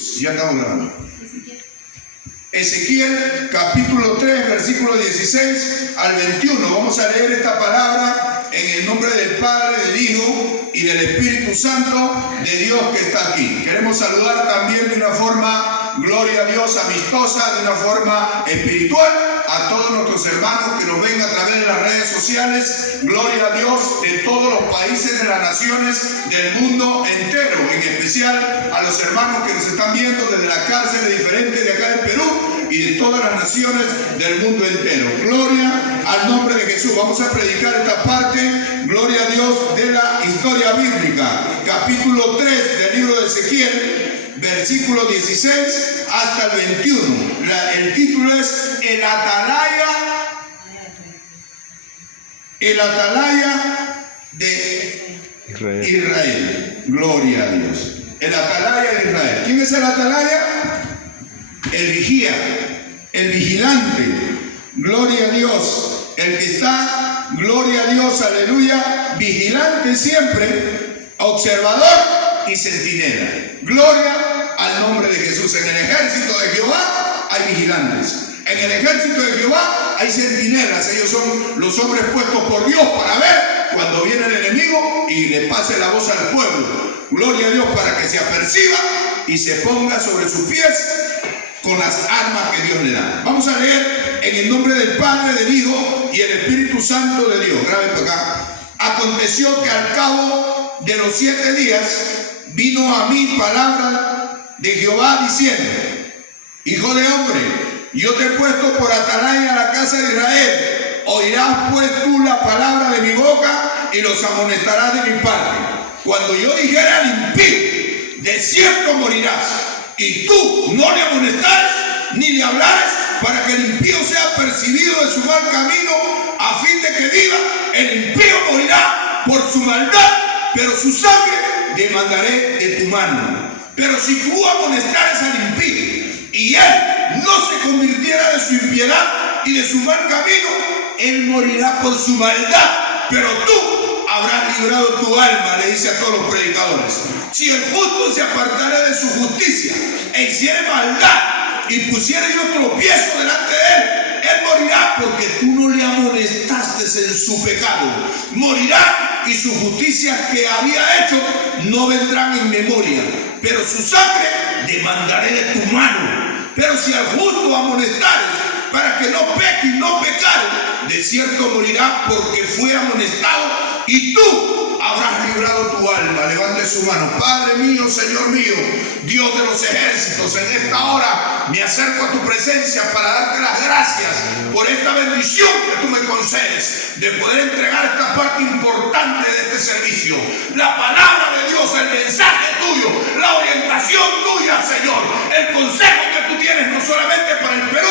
Dios. Ya estamos grabando. Ezequiel capítulo 3, versículo 16 al 21. Vamos a leer esta palabra en el nombre del Padre, del Hijo y del Espíritu Santo de Dios que está aquí. Queremos saludar también de una forma, gloria a Dios, amistosa, de una forma espiritual, a todos nuestros hermanos que nos ven a través de las redes sociales, gloria a Dios, de todos los países de las naciones del mundo entero, en especial a los hermanos que nos están viendo desde las cárceles diferentes de acá del Perú y de todas las naciones del mundo entero. Gloria al nombre de Jesús. Vamos a predicar esta parte, gloria a Dios, de la historia bíblica, capítulo 3 del libro de Ezequiel, versículo 16 hasta el 21. El título es El atalaya de Israel. Gloria a Dios. El atalaya de Israel. ¿Quién es el atalaya? El vigía, el vigilante. Gloria a Dios. El que está, gloria a Dios, aleluya, vigilante siempre, observador y centinela. Gloria al nombre de Jesús. En el ejército de Jehová hay vigilantes. En el ejército de Jehová hay centinelas. Ellos son los hombres puestos por Dios para ver cuando viene el enemigo y le pase la voz al pueblo. Gloria a Dios, para que se aperciba y se ponga sobre sus pies con las armas que Dios le da. Vamos a leer en el nombre del Padre, del Hijo y el Espíritu Santo de Dios. Graben por acá. Aconteció que al cabo de los 7 días vino a mí palabra de Jehová diciendo: Hijo de hombre, yo te he puesto por atalaya a la casa de Israel. Oirás pues tú la palabra de mi boca y los amonestarás de mi parte. Cuando yo dijera al impío, de cierto morirás, y tú no le amonestares ni le hablares, para que el impío sea percibido de su mal camino, a fin de que viva. El impío morirá por su maldad, pero su sangre demandaré de tu mano. Pero si tú amonestares al impío y él no se convirtiera de su impiedad y de su mal camino, él morirá por su maldad, pero tú habrás librado tu alma, le dice a todos los predicadores. Si el justo se apartara de su justicia e hiciera maldad y pusiera yo tropiezo delante de él, él morirá, porque tú no le amonestaste en su pecado. Morirá, y sus justicias que había hecho no vendrán en memoria, pero su sangre demandaré de tu mano. Pero si al justo amonestares para que no peque y no pecare, de cierto morirá, porque fue amonestado, y tú habrás librado tu alma. Levante su mano. Padre mío, Señor mío, Dios de los ejércitos, en esta hora me acerco a tu presencia para darte las gracias por esta bendición que tú me concedes de poder entregar esta parte importante de este servicio. La palabra de Dios, el mensaje tuyo, la orientación tuya, Señor, el consejo que tú tienes no solamente para el Perú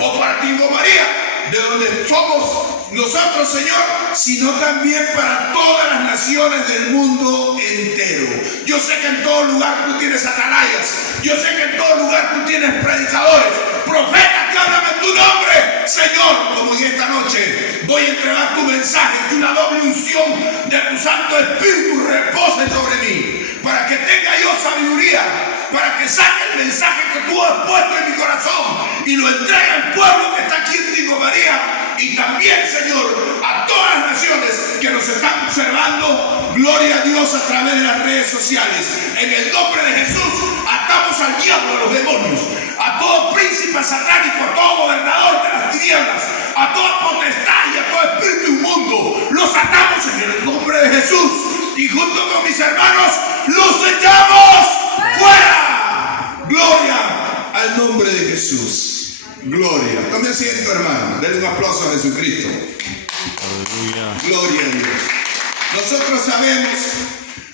o para Tingo María, de donde somos nosotros, Señor, sino también para todas las naciones del mundo entero. Yo sé que en todo lugar tú tienes atalayas. Yo sé que en todo lugar tú tienes predicadores, profetas que hablan en tu nombre, Señor. Como en esta noche voy a entregar tu mensaje, que una doble unción de tu Santo Espíritu repose sobre mí, para que tenga yo sabiduría, para que saque el mensaje que tú has puesto en mi corazón y lo entregue al pueblo que está aquí en Tingo María, y también, Señor, a todas las naciones que nos están observando, gloria a Dios, a través de las redes sociales. En el nombre de Jesús atamos al diablo, a los demonios, a todo príncipe satánico, a todo gobernador de las tinieblas, a toda potestad y a todo espíritu inmundo. Los atamos en el nombre de Jesús, y junto con mis hermanos los echamos fuera. Gloria al nombre de Jesús. Gloria. Tome asiento, hermano. Denle un aplauso a Jesucristo. Aleluya. Gloria a Dios. Nosotros sabemos,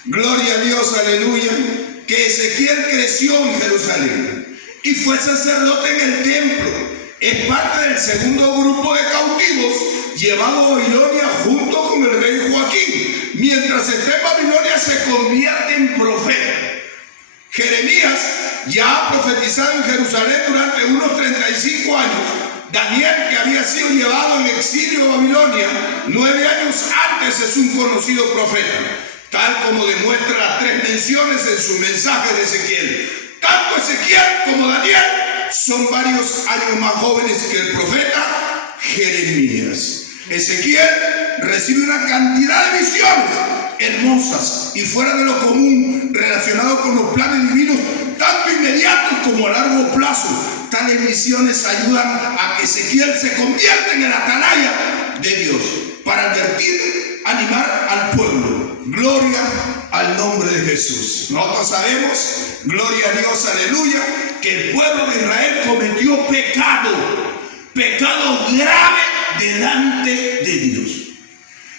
gloria a Dios, aleluya, que Ezequiel creció en Jerusalén y fue sacerdote en el templo. Es parte del segundo grupo de cautivos llevado a Babilonia junto con el rey Joaquín. Mientras está en Babilonia se convierte en profeta. Jeremías ya ha profetizado en Jerusalén durante unos 35 años. Daniel, que había sido llevado en exilio a Babilonia 9 años antes, es un conocido profeta, tal como demuestra las 3 menciones en su mensaje de Ezequiel. Tanto Ezequiel como Daniel son varios años más jóvenes que el profeta Jeremías. Ezequiel recibe una cantidad de visiones hermosas y fuera de lo común relacionados con los planes divinos, tanto inmediatos como a largo plazo. Tales visiones ayudan a que Ezequiel se convierta en el atalaya de Dios para advertir, animar al pueblo. Gloria al nombre de Jesús. Nosotros sabemos, gloria a Dios, aleluya, que el pueblo de Israel cometió pecado grave delante de Dios.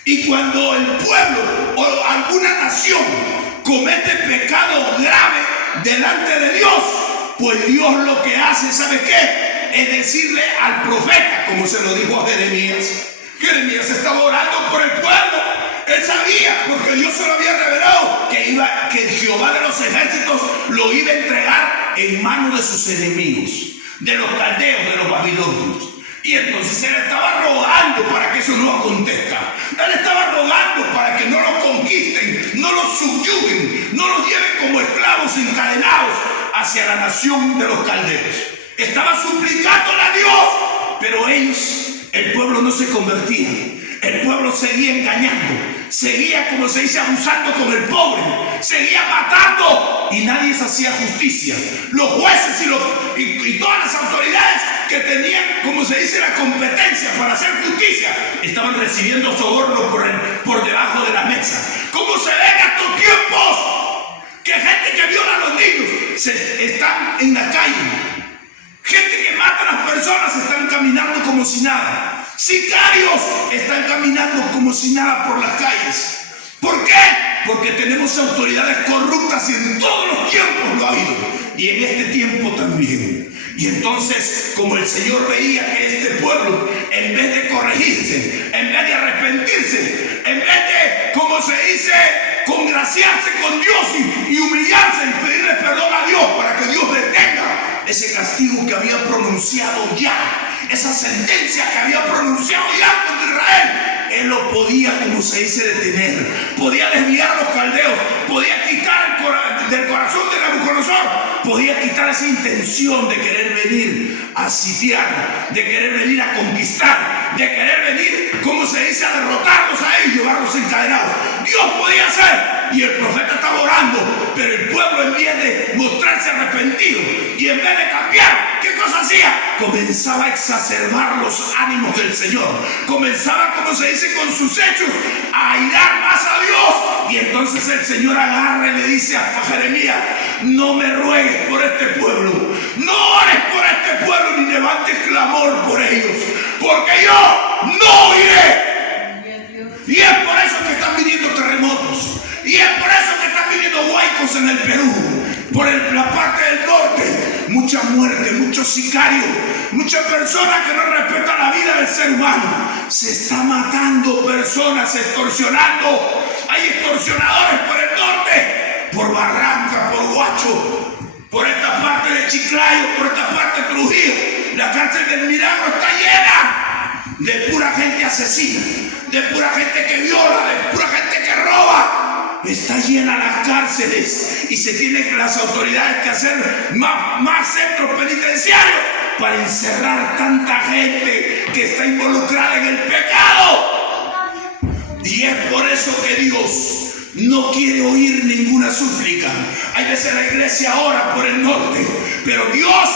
Y cuando el pueblo o alguna nación comete pecado grave delante de Dios, pues Dios lo que hace, ¿sabe qué? Es decirle al profeta, como se lo dijo a Jeremías. Jeremías estaba orando por el pueblo. Él sabía, porque Dios se lo había revelado, que Jehová de los ejércitos lo iba a entregar en manos de sus enemigos, de los caldeos, de los babilonios. Y entonces él estaba rogando para que eso no acontezca. Él estaba rogando para que no los conquisten, no los subyuguen, no los lleven como esclavos encadenados hacia la nación de los caldeos. Estaba suplicándole a Dios, pero ellos, el pueblo no se convertía. El pueblo seguía engañando, seguía, como se dice, abusando con el pobre, seguía matando y nadie se hacía justicia. Los jueces y todas las autoridades que tenían, como se dice, la competencia para hacer justicia, estaban recibiendo soborno por debajo de la mesa. ¿Cómo se ven estos tiempos? Que gente que viola a los niños están en la calle. Gente que mata a las personas están caminando como si nada. Sicarios están caminando como si nada por las calles. ¿Por qué? Porque tenemos autoridades corruptas y en todos los tiempos lo ha habido. Y en este tiempo también. Y entonces, como el Señor veía que este pueblo, en vez de corregirse, en vez de arrepentirse, en vez de, como se dice, congraciarse con Dios y humillarse y pedirle perdón a Dios para que Dios detenga ese castigo que había pronunciado ya, esa sentencia que había pronunciado ya contra Israel, él lo podía, como se dice, detener. Podía desviar a los caldeos, podía quitar del corazón de Nabucodonosor, podía quitar esa intención de querer venir a sitiar, de querer venir a conquistar, de querer venir, como se dice, a derrotarlos a ellos y llevarlos encadenados. Dios podía hacer. Y el profeta estaba orando, pero el pueblo, en vez de mostrarse arrepentido y en vez de cambiar, ¿qué cosa hacía? Comenzaba a exacerbar los ánimos del Señor. Comenzaba, como se dice, con sus hechos a airar más a Dios. Y entonces el Señor agarra y le dice a Jeremías: no me ruegues por este pueblo, no ores por este pueblo ni levantes clamor por ellos, porque yo no iré. Y es por eso que están viniendo terremotos. Y es por eso que están viniendo huaicos en el Perú, por la parte del norte. Mucha muerte, muchos sicarios, muchas personas que no respetan la vida del ser humano. Se está matando personas, extorsionando. Hay extorsionadores por el norte, por Barranca, por Huacho, por esta parte de Chiclayo, por esta parte de Trujillo. La cárcel del Milagro está llena de pura gente asesina, de pura gente que viola, de pura gente que roba. Está llena las cárceles y se tienen las autoridades que hacer más centros penitenciarios para encerrar tanta gente que está involucrada en el pecado. Y es por eso que Dios no quiere oír ninguna súplica. Hay veces la iglesia ora por el norte, pero Dios,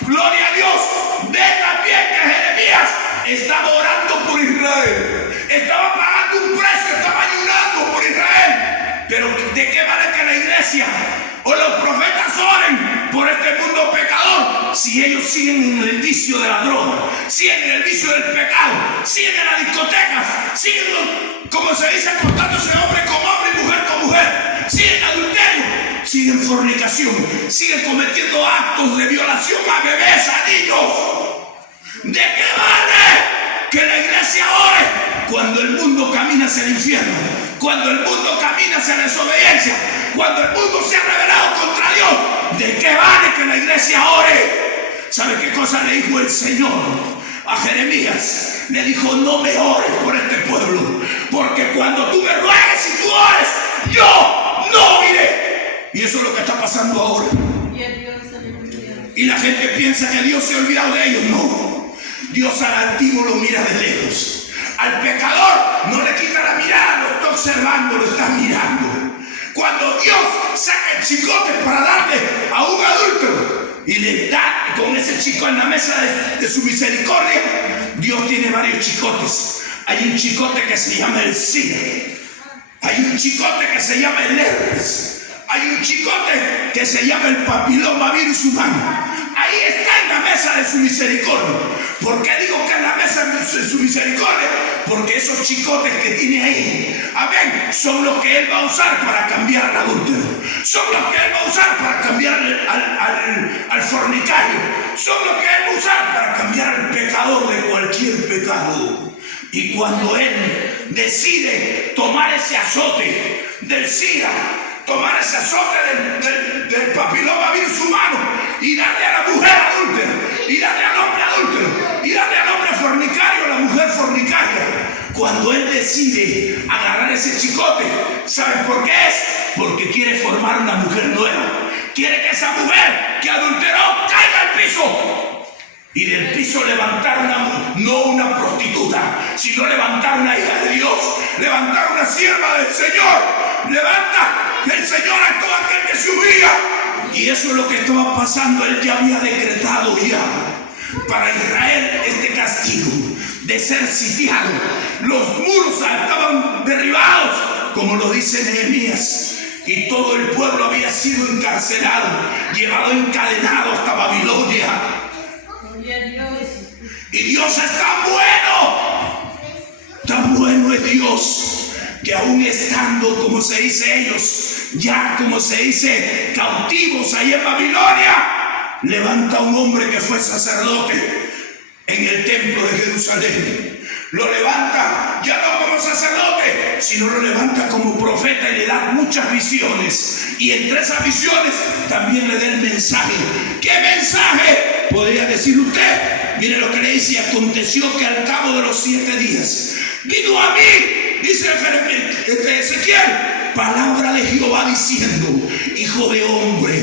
gloria a Dios, ve también que Jeremías estaba orando por Israel, estaba pagando un precio, estaba ayudando por Israel. Pero ¿de qué vale que la iglesia o los profetas oren por este mundo pecador si ellos siguen en el vicio de la droga, siguen en el vicio del pecado, siguen en las discotecas, siguen, como se dice, acostándose hombre con hombre y mujer con mujer, siguen adulterio, siguen fornicación, siguen cometiendo actos de violación a bebés, a niños? ¿De qué vale que la iglesia ore cuando el mundo camina hacia el infierno? Cuando el mundo camina hacia la desobediencia, cuando el mundo se ha rebelado contra Dios, ¿de qué vale que la iglesia ore? ¿Sabe qué cosa le dijo el Señor a Jeremías? Le dijo: no me ores por este pueblo, porque cuando tú me ruegues y tú ores, yo no iré. Y eso es lo que está pasando ahora. Y la gente piensa que Dios se ha olvidado de ellos. No. Dios al altivo lo mira de lejos. Al pecador no le quita la mirada, lo está observando, lo está mirando. Cuando Dios saca el chicote para darle a un adúltero y le da con ese chico en la mesa de su misericordia, Dios tiene varios chicotes. Hay un chicote que se llama el SIDA. Hay un chicote que se llama el herpes. Hay un chicote que se llama el papiloma virus humano. Ahí está en la mesa de su misericordia. ¿Por qué digo que en la mesa de su misericordia? Porque esos chicotes que tiene ahí, amén, son los que Él va a usar para cambiar al adúltero. Son los que Él va a usar para cambiar al fornicario. Son los que Él va a usar para cambiar al pecador de cualquier pecado. Y cuando Él decide tomar ese azote del SIDA, tomar ese azote del papiloma virus humano y darle a la mujer adúltera, y darle al hombre adúltero, y darle al hombre fornicario, a la mujer fornicaria, cuando Él decide agarrar ese chicote, ¿sabes por qué es? Porque quiere formar una mujer nueva. Quiere que esa mujer que adulteró caiga al piso. Y del piso levantar no una prostituta, sino levantar una hija de Dios, levantar una sierva del Señor. Levanta el Señor a todo aquel que se humilla. Y eso es lo que estaba pasando. Él ya había decretado ya para Israel este castigo de ser sitiado. Los muros estaban derribados, como lo dice Nehemías. Y todo el pueblo había sido encarcelado, llevado encadenado hasta Babilonia. Y Dios es tan bueno es Dios, que aún estando, como se dice ellos, ya como se dice, cautivos ahí en Babilonia, levanta un hombre que fue sacerdote en el templo de Jerusalén. Lo levanta ya no como sacerdote, sino lo levanta como profeta y le da muchas visiones. Y entre esas visiones también le da el mensaje. ¿Qué mensaje? Podría decir usted. Mire lo que le dice: aconteció que al cabo de los 7 días vino a mí, dice Ezequiel, palabra de Jehová diciendo: hijo de hombre,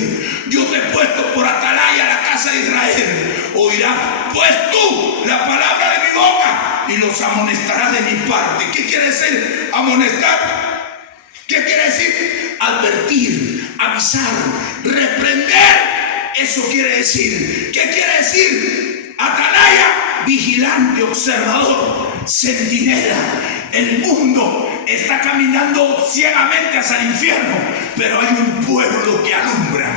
yo te he puesto por atalaya a la casa de Israel. Oirás pues tú la palabra de mi boca y los amonestarás de mi parte. ¿Qué quiere decir amonestar? ¿Qué quiere decir? Advertir, avisar, reprender. Eso quiere decir. ¿Qué quiere decir? Atalaya, vigilante, observador, centinela. El mundo está caminando ciegamente hacia el infierno, pero hay un pueblo que alumbra.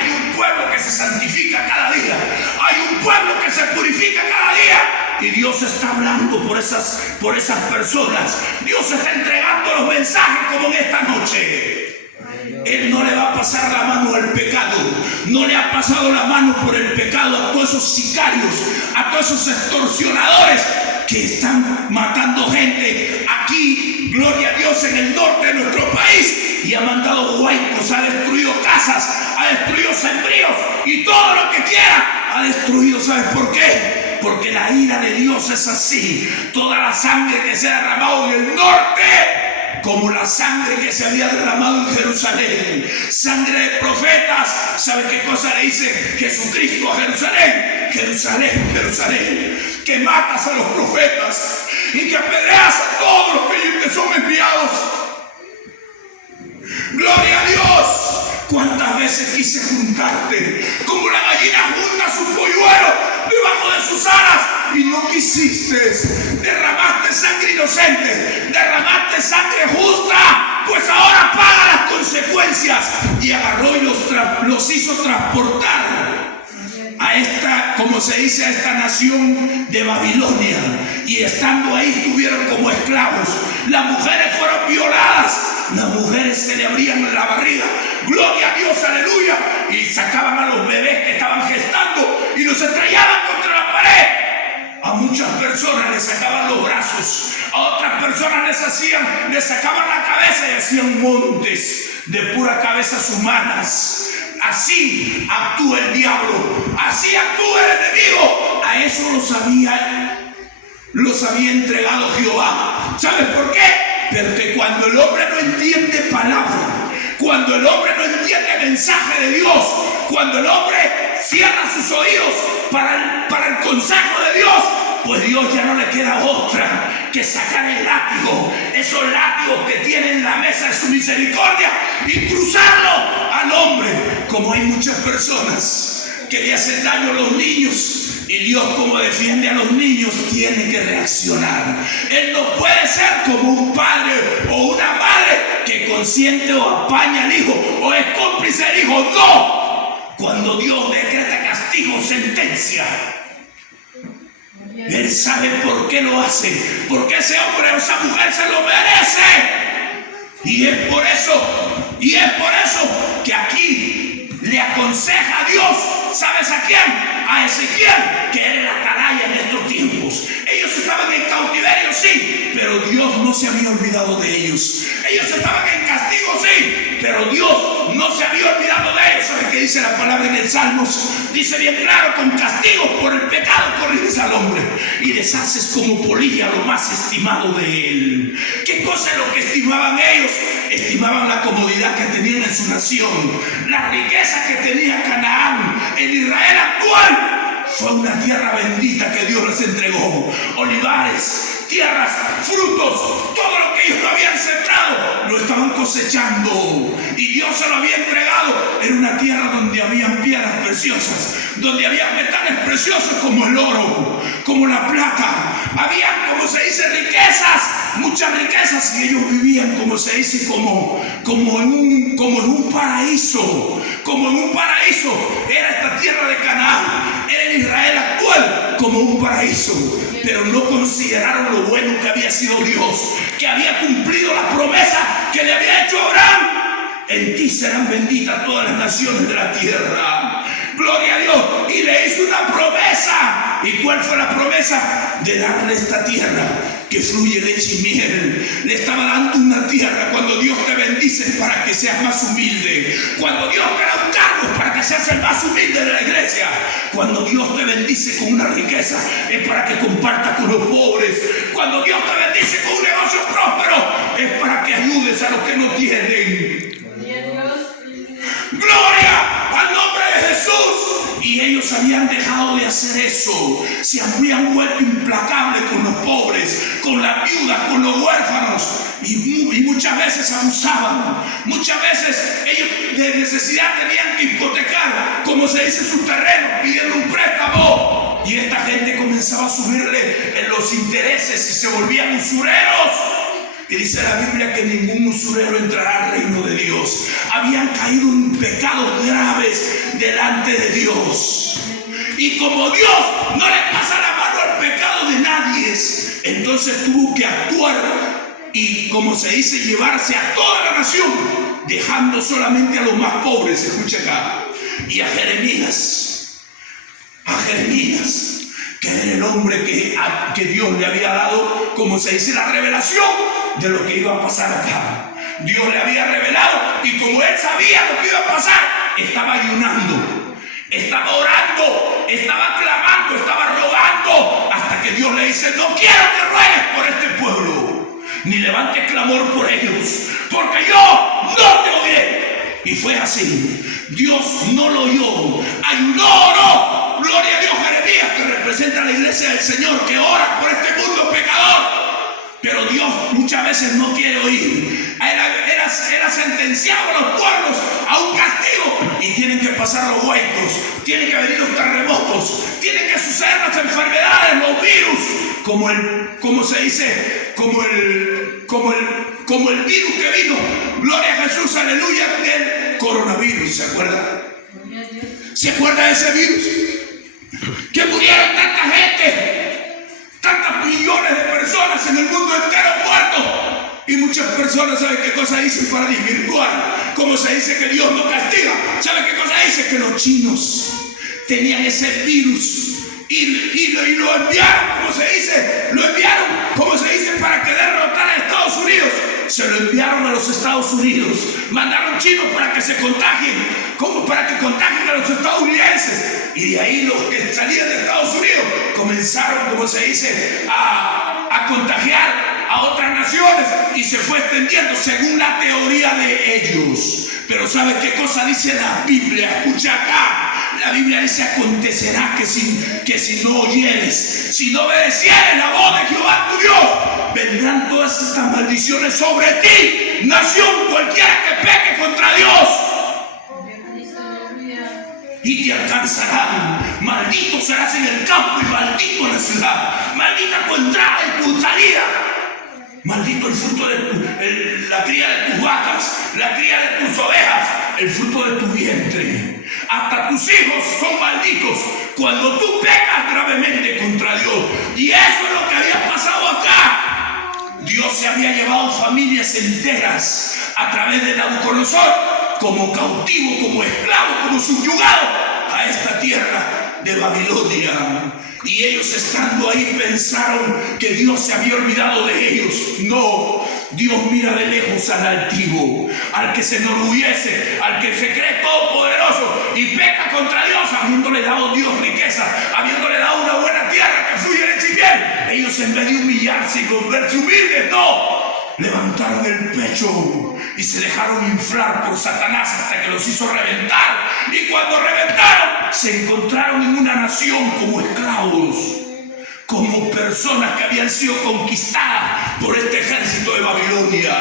Hay un pueblo que se santifica cada día. Hay un pueblo que se purifica cada día. Y Dios está hablando por esas personas. Dios está entregando los mensajes como en esta noche. Él no le va a pasar la mano al pecado. No le ha pasado la mano por el pecado a todos esos sicarios, a todos esos extorsionadores que están matando gente aquí, gloria a Dios, en el norte de nuestro país. Y ha mandado huaicos, ha destruido casas, ha destruido sembríos y todo lo que quiera ha destruido. ¿Sabes por qué? Porque la ira de Dios es así. Toda la sangre que se ha derramado en el norte, como la sangre que se había derramado en Jerusalén, sangre de profetas. ¿Sabe qué cosa le dice Jesucristo a Jerusalén? Jerusalén, Jerusalén, que matas a los profetas y que apedreas a todos los que te son enviados. ¡Gloria a Dios! ¿Cuántas veces quise juntarte como la gallina junta su polluelo debajo de sus alas y no quisiste? Derramaste sangre inocente, derramaste sangre justa, pues ahora paga las consecuencias. Y agarró y los hizo transportar a esta, como se dice, a esta nación de Babilonia. Y estando ahí estuvieron como esclavos. Las mujeres fueron violadas. Las mujeres se le abrían la barriga, gloria a Dios, aleluya, y sacaban a los bebés que estaban gestando y los estrellaban contra la pared. A muchas personas les sacaban los brazos, a otras personas les sacaban la cabeza y hacían montes de pura cabezas humanas. Así actúa el diablo, así actúa el enemigo. A eso los había entregado Jehová. ¿Sabes por qué? Porque cuando el hombre no entiende palabra, cuando el hombre no entiende mensaje de Dios, cuando el hombre cierra sus oídos para el consejo de Dios, pues Dios ya no le queda otra que sacar el látigo, esos látigos que tiene en la mesa de su misericordia, y cruzarlo al hombre. Como hay muchas personas que le hacen daño a los niños, y Dios, como defiende a los niños, tiene que reaccionar. Él no puede ser como un padre o una madre que consiente o apaña al hijo o es cómplice del hijo. No. Cuando Dios decreta castigo, sentencia, Él sabe por qué lo hace, porque ese hombre o esa mujer se lo merece. Y es por eso que aquí le aconseja a Dios, ¿sabes a quién? A Ezequiel, que era el atalaya en estos tiempos. Ellos estaban en cautiverio, sí, pero Dios no se había olvidado de ellos. Ellos estaban en castigo, sí, pero Dios no se había olvidado de ellos. ¿Sabe qué dice la palabra en el Salmos? Dice bien claro: con castigos por el pecado corriges al hombre y deshaces como polilla lo más estimado de él. ¿Qué cosa es lo que estimaban ellos? Estimaban la comodidad que tenían en su nación, la riqueza que tenía Canaán. En Israel actual fue una tierra bendita que Dios les entregó. Olivares, tierras, frutos, todo lo que ellos no habían sembrado lo estaban cosechando, y Dios se lo había entregado. Era una tierra donde habían piedras preciosas, donde había metales preciosos como el oro, como la plata. Había, como se dice, riquezas, muchas riquezas, y ellos vivían, como se dice, como en un paraíso. Como en un paraíso era esta tierra de Canaán. Era el Israel actual como un paraíso, pero no consideraron lo bueno que había sido Dios, que había cumplido la promesa que le había hecho a Abraham: en ti serán benditas todas las naciones de la tierra. Gloria a Dios. Y le hizo una promesa. ¿Y cuál fue la promesa? De darle esta tierra que fluye leche y miel. Le estaba dando una tierra. Cuando Dios te bendice, para que seas más humilde. Cuando Dios te da un cargo, para que seas el más humilde de la iglesia. Cuando Dios te bendice con una riqueza, es para que compartas con los pobres. Cuando Dios te bendice con un negocio próspero, es para que ayudes a los que no tienen. ¡Gloria al nombre de Jesús! Y ellos habían dejado de hacer eso. Se habían vuelto implacables con los pobres, con las viudas, con los huérfanos. Y muchas veces abusaban. Muchas veces ellos de necesidad tenían que hipotecar, como se dice, sus terrenos, pidiendo un préstamo. Y esta gente comenzaba a subirle en los intereses y se volvían usureros. Y dice la Biblia que ningún usurero entrará al reino de Dios. Habían caído en pecados graves delante de Dios. Y como Dios no le pasa la mano al pecado de nadie, entonces tuvo que actuar y, como se dice, llevarse a toda la nación, dejando solamente a los más pobres. Escucha acá. Y a Jeremías, que era el hombre que Dios le había dado, como se dice, la revelación de lo que iba a pasar acá. Dios le había revelado, y como él sabía lo que iba a pasar, estaba ayunando, estaba orando, estaba clamando, estaba rogando, hasta que Dios le dice: no quiero que ruegues por este pueblo, ni levantes clamor por ellos, porque yo no te oiré. Y fue así. Dios no lo oyó, ayunó, oró. Gloria a Dios. Jeremías, que representa a la iglesia del Señor, que ora por este mundo pecador. Pero Dios muchas veces no quiere oír. Era sentenciado a los pueblos a un castigo, y tienen que pasar los huecos, tienen que venir los terremotos, tienen que suceder las enfermedades, los virus, como el virus que vino. Gloria a Jesús, aleluya, del coronavirus. ¿Se acuerda? ¿Se acuerda de ese virus? Que murieron tanta gente, tantos millones de personas en el mundo entero muertos. Y muchas personas, ¿saben qué cosa dicen para desvirtuar? Como se dice que Dios no castiga. ¿Saben qué cosa dice? Que los chinos tenían ese virus y lo enviaron, como se dice, para que derrotara a Estados Unidos. Se lo enviaron a los Estados Unidos. Mandaron chinos para que se contagien, como para que contagien a los estadounidenses. Y de ahí los que salían de Estados Unidos comenzaron, como se dice, a contagiar a otras naciones, y se fue extendiendo según la teoría de ellos. Pero ¿sabe qué cosa dice la Biblia? Escucha acá. La Biblia dice: acontecerá que si no oyeres, si no obedecieres la voz de Jehová tu Dios, vendrán todas estas maldiciones sobre ti, nación cualquiera que peque contra Dios, y te alcanzarán. Maldito serás en el campo y maldito en la ciudad. Maldita tu entrada y tu salida. Maldito el fruto de la cría de tus vacas, la cría de tus ovejas, el fruto de tu vientre. Hasta tus hijos son malditos cuando tú pecas gravemente contra Dios. Y eso es lo que había pasado acá. Dios se había llevado familias enteras a través de Nabucodonosor como cautivo, como esclavo, como subyugado a esta tierra de Babilonia. Y ellos, estando ahí, pensaron que Dios se había olvidado de ellos. No, Dios mira de lejos al altivo, al que se enorgullece, al que se cree todopoderoso y peca contra Dios, habiéndole dado Dios riqueza, habiéndole dado una buena tierra que fluye leche y miel. Ellos, en vez de humillarse y volverse humildes, no, levantaron el pecho y se dejaron inflar por Satanás hasta que los hizo reventar. Y cuando reventaron, se encontraron en una nación como esclavos, como personas que habían sido conquistadas por este ejército de Babilonia.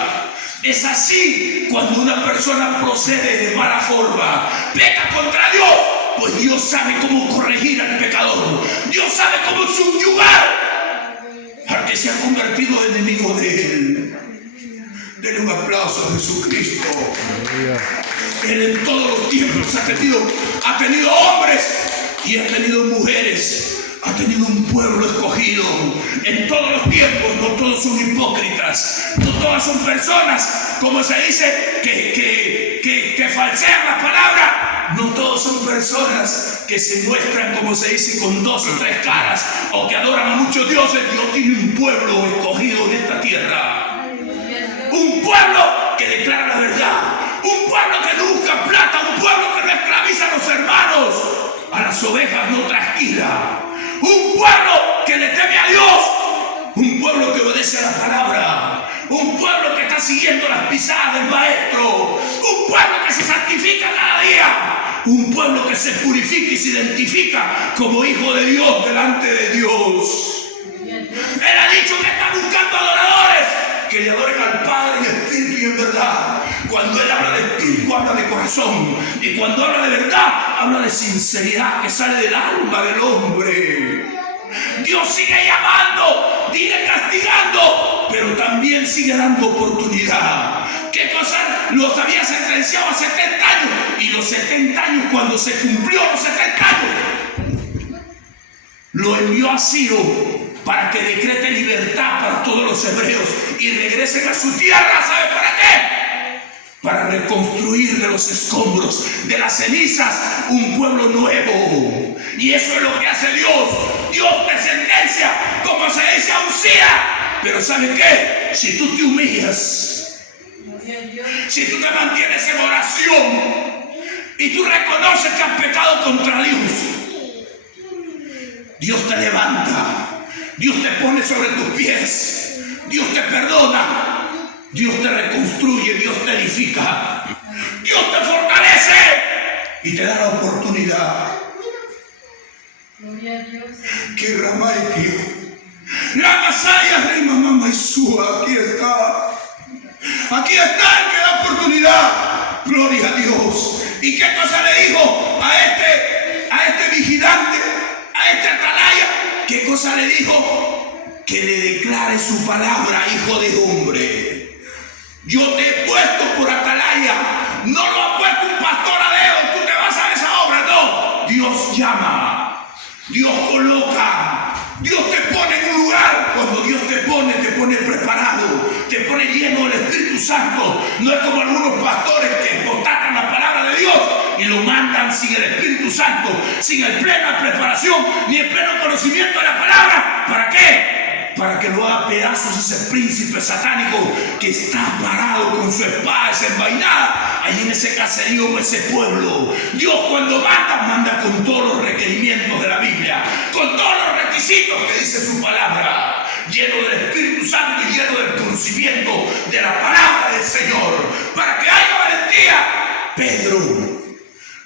Es así cuando una persona procede de mala forma, peca contra Dios, pues Dios sabe cómo corregir al pecador. Dios sabe cómo subyugar al que se ha convertido en enemigo de él. Denle un aplauso a Jesucristo. Él en todos los tiempos ha tenido hombres y ha tenido mujeres. Ha tenido un pueblo escogido en todos los tiempos. No todos son hipócritas, no todas son personas, como se dice, que falsean la palabra. No todos son personas que se muestran, como se dice, con 2 o 3 caras, o que adoran a muchos dioses. Dios tiene un pueblo escogido en esta tierra. Un pueblo que declara la verdad, un pueblo que no busca plata, un pueblo que no esclaviza a los hermanos, a las ovejas no trasquila, un pueblo que le teme a Dios, un pueblo que obedece a la palabra, un pueblo que está siguiendo las pisadas del maestro, un pueblo que se santifica cada día, un pueblo que se purifica y se identifica como hijo de Dios delante de Dios. Él ha dicho que está buscando adoradores que le adoren al Padre en espíritu y en verdad. Cuando Él habla de espíritu, habla de corazón. Y cuando habla de verdad, habla de sinceridad que sale del alma del hombre. Dios sigue llamando, sigue castigando, pero también sigue dando oportunidad. ¿Qué cosa? Los había sentenciado a 70 años. Y los 70 años, cuando se cumplió los 70 años, lo envió a Ciro para que decrete libertad para todos los hebreos y regresen a su tierra. ¿Sabe para qué? Para reconstruir de los escombros, de las cenizas, un pueblo nuevo. Y eso es lo que hace Dios. Dios te sentencia, como se dice, a un cia. Pero ¿sabe qué? Si tú te humillas, si tú te mantienes en oración y tú reconoces que has pecado contra Dios, Dios te levanta. Dios te pone sobre tus pies, Dios te perdona, Dios te reconstruye, Dios te edifica, Dios te fortalece y te da la oportunidad. Gloria a Dios. Que Ramaiki, la Masaya, Rey Mamá Maisúa, aquí está el que da oportunidad. Gloria a Dios. ¿Y qué cosa le dijo a este vigilante, a este atalaya? ¿Qué cosa le dijo? Que le declare su palabra, hijo de hombre. Yo te he puesto por atalaya. No lo ha puesto un pastor a dedo. Tú te vas a esa obra. No. Dios llama. Dios coloca. Dios te pone en un lugar. Cuando Dios te pone preparado. Te pone lleno del Espíritu Santo. No es como algunos pastores que apostatan la palabra de Dios y lo mandan sin el Espíritu Santo, sin el plena preparación, ni el pleno conocimiento de la palabra. ¿Para qué? Para que lo haga pedazos ese príncipe satánico que está parado con su espada desenvainada ahí en ese caserío o ese pueblo. Dios, cuando manda con todos los requerimientos de la Biblia, con todos los requisitos que dice su palabra, lleno del Espíritu Santo y lleno del conocimiento de la palabra del Señor, para que haya valentía. Pedro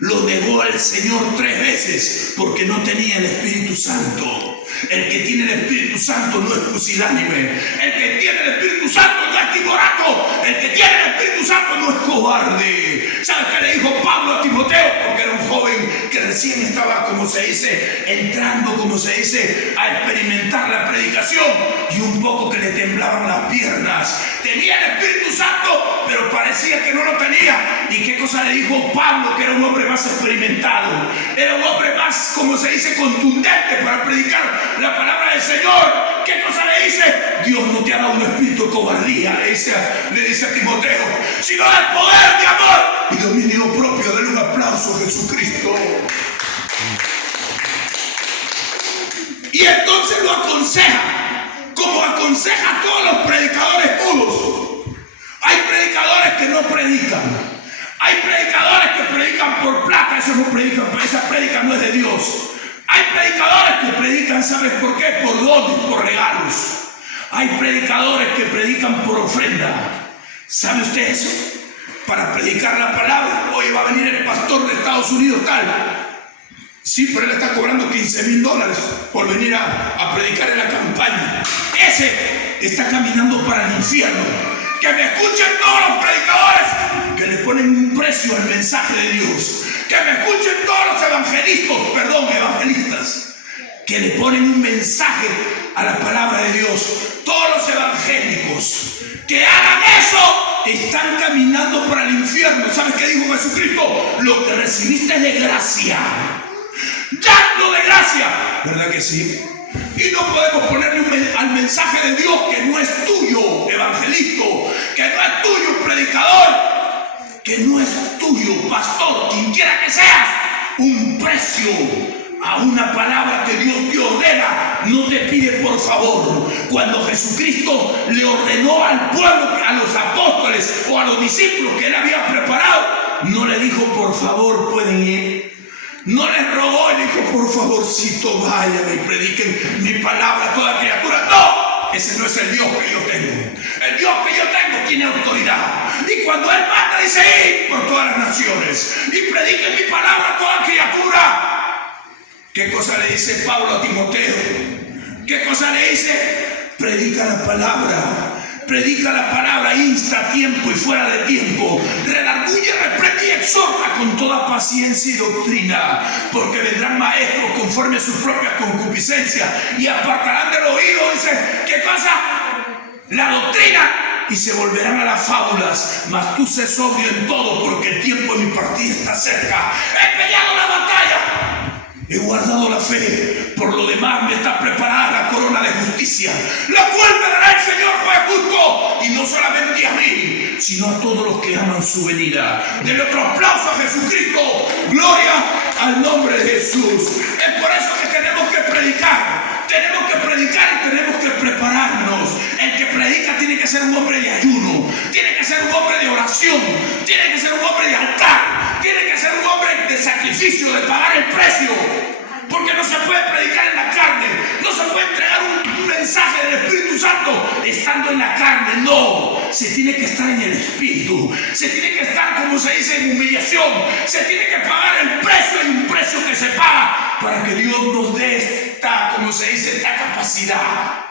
lo negó al Señor 3 veces porque no tenía el Espíritu Santo. El que tiene el Espíritu Santo no es pusilánime. El que tiene el Espíritu Santo no es timorato. El que tiene el Espíritu Santo no es cobarde. ¿Sabes qué le dijo Pablo a Timoteo? Porque era un joven que recién estaba, como se dice, entrando, como se dice, a experimentar la predicación, y un poco que le temblaban las piernas. Tenía el Espíritu Santo, pero parecía que no lo tenía. ¿Y qué cosa le dijo Pablo? Que era un hombre más experimentado, era un hombre más, como se dice, contundente para predicar la palabra del Señor. ¿Qué cosa le dice? Dios no te ha dado un espíritu de cobardía, le dice a Timoteo, sino del poder, de amor y dominio propio. Denle un aplauso a Jesucristo. Y entonces lo aconseja, como aconseja a todos los predicadores mudos. Hay predicadores que no predican. Hay predicadores que predican por plata, esos no predican, esa prédica no es de Dios. Hay predicadores que predican, ¿sabes por qué? Por dones, por regalos. Hay predicadores que predican por ofrenda. ¿Sabe usted eso? Para predicar la palabra. Hoy va a venir el pastor de Estados Unidos tal. Sí, pero él está cobrando $15,000 por venir a predicar en la campaña. Ese está caminando para el infierno. Que me escuchen todos los predicadores que le ponen un precio al mensaje de Dios. Que me escuchen todos los evangelistas, que le ponen un mensaje a la palabra de Dios. Todos los evangélicos que hagan eso están caminando para el infierno. ¿Sabes qué dijo Jesucristo? Lo que recibiste es de gracia. Dadlo de gracia. ¿Verdad que sí? Y no podemos ponerle al mensaje de Dios que no es tuyo, evangelista, que no es tuyo, predicador, que no es tuyo, pastor, quien quiera que seas, un precio a una palabra que Dios te ordena. No te pide por favor. Cuando Jesucristo le ordenó al pueblo, a los apóstoles o a los discípulos que él había preparado, no le dijo por favor pueden ir. No les rogó y dijo por favorcito vayan y prediquen mi palabra a toda criatura. No, ese no es el Dios que yo tengo. El Dios que yo tengo tiene autoridad. Y cuando Él manda dice ir por todas las naciones y prediquen mi palabra a toda criatura. ¿Qué cosa le dice Pablo a Timoteo? ¿Qué cosa le dice? Predica la palabra. Predica la palabra, insta a tiempo y fuera de tiempo. Redarguye, reprende y exhorta con toda paciencia y doctrina. Porque vendrán maestros conforme a sus propias concupiscencias y apartarán del oído, dice, ¿qué cosa? La doctrina. Y se volverán a las fábulas. Mas tú sé sobrio en todo, porque el tiempo de mi partida está cerca. He peleado la batalla. He guardado la fe, por lo demás me está preparada la corona de justicia, la cual me dará el Señor juez justo, y no solamente a mí, sino a todos los que aman su venida. Denle otro aplauso a Jesucristo. Gloria al nombre de Jesús. Es por eso que tenemos que predicar. Tenemos que predicar y tenemos que prepararnos. El que predica tiene que ser un hombre de ayuno, tiene que ser un hombre de oración, tiene que ser un hombre de altar, tiene que ser un hombre de sacrificio, de pagar el precio. Porque no se puede predicar en la carne, no se puede entregar un mensaje del Espíritu Santo estando en la carne. No, se tiene que estar en el Espíritu, se tiene que estar, como se dice, en humillación, se tiene que pagar el precio. Hay un precio que se paga para que Dios nos dé esta, como se dice, esta capacidad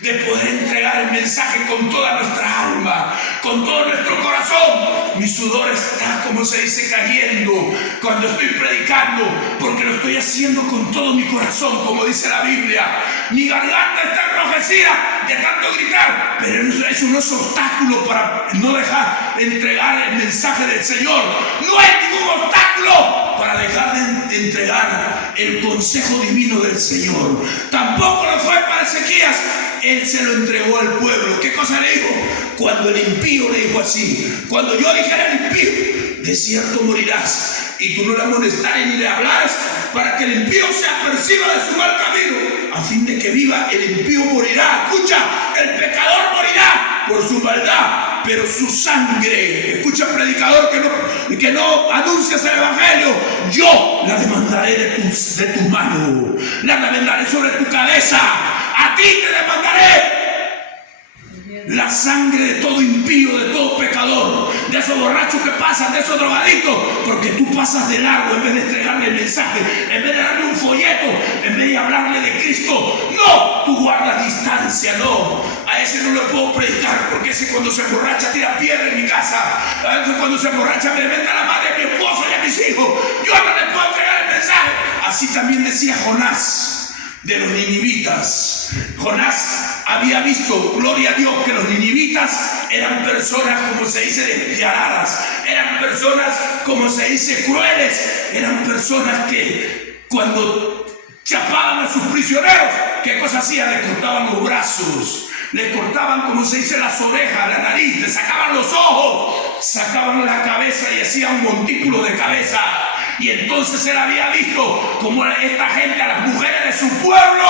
de poder entregar el mensaje con toda nuestra alma, con todo nuestro corazón. Mi sudor está, como se dice, cayendo cuando estoy predicando, porque lo estoy haciendo con todo mi corazón, como dice la Biblia. Mi garganta está enrojecida de tanto gritar, pero eso no es obstáculo para no dejar de entregar el mensaje del Señor. No hay ningún obstáculo para dejar de entregar el consejo divino del Señor. Tampoco lo fue para Ezequías. Él se lo entregó al pueblo. ¿Qué cosa le dijo? Cuando el impío le dijo así: cuando yo dijera al impío, de cierto morirás, y tú no le amonestares ni le hablares, para que el impío se aperciba de su mal camino, a fin de que viva. El impío morirá. Escucha, el pecador morirá por su maldad, pero su sangre, escucha, predicador que no anuncias el evangelio, yo la demandaré de tu mano, la demandaré sobre tu cabeza. A ti te demandaré la sangre de todo impío, de todo pecador, de esos borrachos que pasan, de esos drogadictos, porque tú pasas de largo en vez de entregarle el mensaje, en vez de darle un folleto, en vez de hablarle de Cristo. No, tú guardas distancia, no. A ese no le puedo predicar, porque ese cuando se emborracha tira piedra en mi casa. A ese cuando se emborracha me mete a la madre de mi esposo y a mis hijos. Yo no le puedo entregar el mensaje. Así también decía Jonás de los ninivitas. Jonás había visto, gloria a Dios, que los ninivitas eran personas, como se dice, despiadadas, eran personas, como se dice, crueles, eran personas que cuando chapaban a sus prisioneros, ¿qué cosa hacían? Les cortaban los brazos, les cortaban, como se dice, las orejas, la nariz, les sacaban los ojos, sacaban la cabeza y hacían un montículo de cabeza. Y entonces él había visto como esta gente, a las mujeres de su pueblo,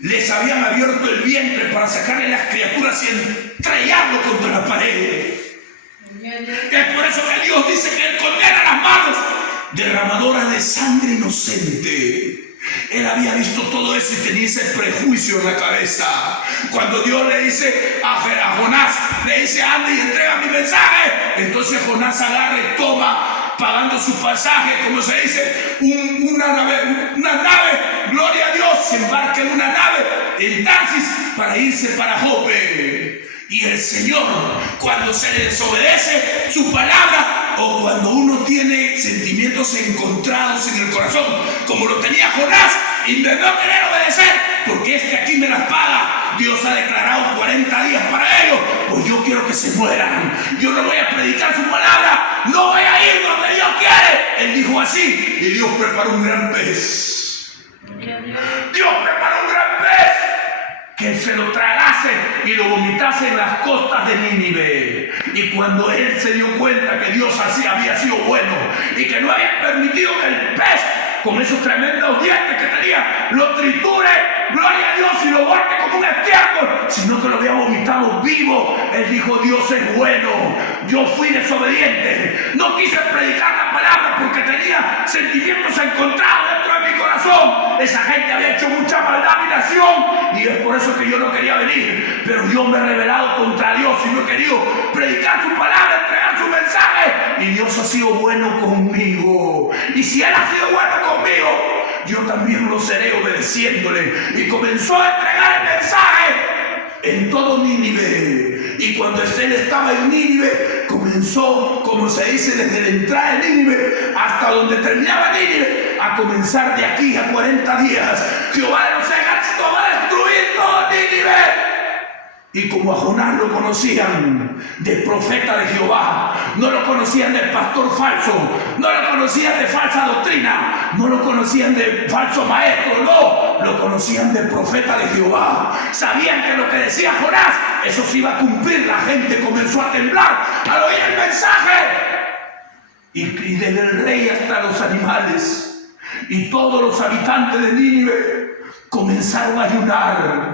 les habían abierto el vientre para sacarle las criaturas y estrellarlo contra la pared. Es por eso que Dios dice que Él condena las manos derramadoras de sangre inocente. Él había visto todo eso y tenía ese prejuicio en la cabeza. Cuando Dios le dice a Jonás, le dice, anda y entrega mi mensaje, entonces Jonás agarra y toma, pagando su pasaje, como se dice, una nave, gloria a Dios, se embarca en una nave en Tarsis para irse para Jope. Y el Señor, cuando se le desobedece su palabra, o cuando uno tiene sentimientos encontrados en el corazón, como lo tenía Jonás, y de no querer obedecer, porque este aquí me las paga, Dios ha declarado 40 días para ellos, pues yo quiero que se mueran. Yo no voy a predicar su palabra, no voy a ir donde Dios quiere. Él dijo así, y Dios preparó un gran pez. Dios preparó un gran pez que se lo tragase y lo vomitase en las costas de Nínive. Y cuando él se dio cuenta que Dios así había sido bueno y que no había permitido que el pez, con esos tremendos dientes que tenía, lo triture, gloria a Dios, y lo guarde como un estiércol, sino que lo había vomitado vivo, él dijo, Dios es bueno. Yo fui desobediente, no quise predicar la palabra porque tenía sentimientos encontrados dentro de mi corazón. Esa gente había hecho mucha maldad a mi nación y es por eso que yo no quería venir, pero yo me he rebelado contra Dios y no he querido predicar su palabra, entregar su mensaje, y Dios ha sido bueno conmigo. Y si Él ha sido bueno conmigo, yo también lo seré obedeciéndole. Y comenzó a entregar el mensaje en todo Nínive. Y cuando él estaba en Nínive, comenzó, como se dice, desde la entrada de Nínive hasta donde terminaba Nínive, a comenzar de aquí a 40 días. Jehová de los ejércitos va a destruir todo Nínive. Y como a Jonás lo conocían de profeta de Jehová, no lo conocían de pastor falso, no lo conocían de falsa doctrina, no lo conocían de falso maestro, no, lo conocían de profeta de Jehová. Sabían que lo que decía Jonás, eso se iba a cumplir. La gente comenzó a temblar al oír el mensaje. Y desde el rey hasta los animales y todos los habitantes de Nínive comenzaron a ayunar.